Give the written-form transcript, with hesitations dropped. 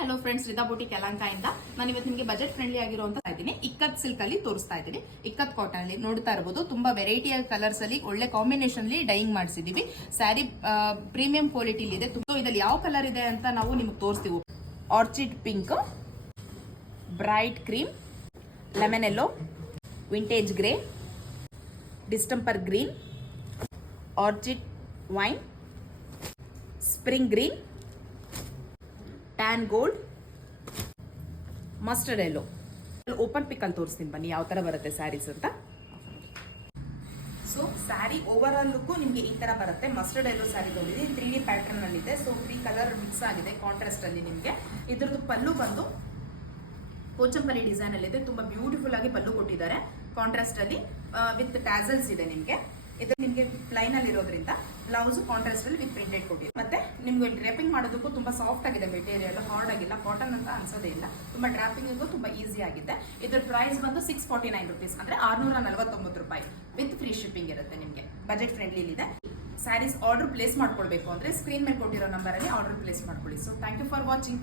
Hello friends, ರಿದಾ boutique Yelahanka ಇಂದ ನಾನು ಇವತ್ತು ನಿಮಗೆ ಬಜೆಟ್ ಫ್ರೆಂಡ್ಲಿ ಆಗಿರುವಂತ ಇದ್ದೀನಿ. ಇಕ್ಕತ್ ಸಿಲ್ಕ್ ಅಲ್ಲಿ ತೋರಿಸ್ತಾ ಇದ್ದೀನಿ. ಇಕ್ಕತ್ ಕಾಟನ್ ಅಲ್ಲಿ ನೋಡ್ತಾ ಇರಬಹುದು, ತುಂಬಾ ವೆರೈಟಿ ಕಲರ್ಸ್ ಅಲ್ಲಿ ಒಳ್ಳೆ ಕಾಂಬಿನೇಷನ್ ಅಲ್ಲಿ ಡೈಯಿಂಗ್ ಮಾಡಿಸಿದೀವಿ. ಸ್ಯಾರಿ ಪ್ರೀಮಿಯಂ ಕ್ವಾಲಿಟಿ ಇದೆ. ಇದರಲ್ಲಿ ಯಾವ ಕಲರ್ ಇದೆ ಅಂತ ನಾವು ನಿಮಗೆ ತೋರಿಸ್ತೀವಿ. Orchid pink, bright cream, lemon yellow, vintage grey, distemper green, orchid wine, spring green, tan gold, mustard yellow. Open pick ಅಲ್ಲಿ ತೋರಿಸ್ತೀನಿ ಬನ್ನಿ ಯಾವ ತರ ಬರುತ್ತೆ ಸ್ಯಾರೀಸ್ ಅಂತ. So saree overall look ನಿಮಗೆ ಈ ತರ ಬರುತ್ತೆ. ಮಸ್ಟರ್ಡ್ ಯೆಲ್ಲೋ ಸ್ಯಾರಿ ತಗೊಂಡಿದೆ, 3D ಪ್ಯಾಟರ್ನ್ ಅಲ್ಲಿ ಇದೆ. ಸೊ 3 ಕಲರ್ ಮಿಕ್ಸ್ ಆಗಿದೆ ಕಾಂಟ್ರಾಸ್ಟ್ ಅಲ್ಲಿ. ನಿಮಗೆ ಇದ್ರದ್ದು ಪಲ್ಲು ಬಂದು ಪೋಚಂಪಲ್ಲಿ ಡಿಸೈನ್ ಅಲ್ಲಿ ಇದೆ. ತುಂಬಾ ಬ್ಯೂಟಿಫುಲ್ ಆಗಿ ಪಲ್ಲು ಕೊಟ್ಟಿದ್ದಾರೆ ಕಾಂಟ್ರಾಸ್ಟ್ ಅಲ್ಲಿ ವಿತ್ ಟ್ಯಾಸಲ್ಸ್ ಇದೆ. ಇದು ನಿಮಗೆ ಪ್ಲೈನ್ ಅಲ್ಲಿ ಇರೋದ್ರಿಂದ ಬ್ಲೌಸ್ ಕಾಂಟ್ರಾಸ್ಟ್ ಅಲ್ಲಿ ವಿತ್ ಪ್ರಿಂಟೆಡ್ ಕೊಟ್ಟಿದೆ. ಮತ್ತೆ ನಿಮ್ಗೆ ಡ್ರಾಪಿಂಗ್ ಮಾಡೋದಕ್ಕೂ ತುಂಬಾ ಸಾಫ್ಟ್ ಆಗಿದೆ. ಮೆಟೀರಿಯಲ್ ಹಾರ್ಡ್ ಆಗಿಲ್ಲ, ಕಾಟನ್ ಅಂತ ಅನ್ಸೋದೇ ಇಲ್ಲ. ತುಂಬಾ ಡ್ರಾಪಿಂಗ್ ತುಂಬಾ ಈಸಿ ಆಗಿದೆ. ಇದ್ರ ಪ್ರೈಸ್ ಬಂದು 649 ರುಪೀಸ್, ಅಂದ್ರೆ 649 ರೂಪಾಯಿ ವಿತ್ ಫ್ರೀ ಶಿಪ್ಪಿಂಗ್ ಇರುತ್ತೆ. ನಿಮಗೆ ಬಜೆಟ್ ಫ್ರೆಂಡ್ಲಿ ಇದೆ. ಸ್ಯಾರೀಸ್ ಆರ್ಡರ್ ಪ್ಲೇಸ್ ಮಾಡ್ಕೊಳ್ಬೇಕು ಅಂದ್ರೆ ಸ್ಕ್ರೀನ್ ಮೇಲೆ ಕೊಟ್ಟಿರೋ ನಂಬರ್ ಅಲ್ಲಿ ಆರ್ಡರ್ ಪ್ಲೇಸ್ ಮಾಡ್ಕೊಳ್ಳಿ. So thank you for watching.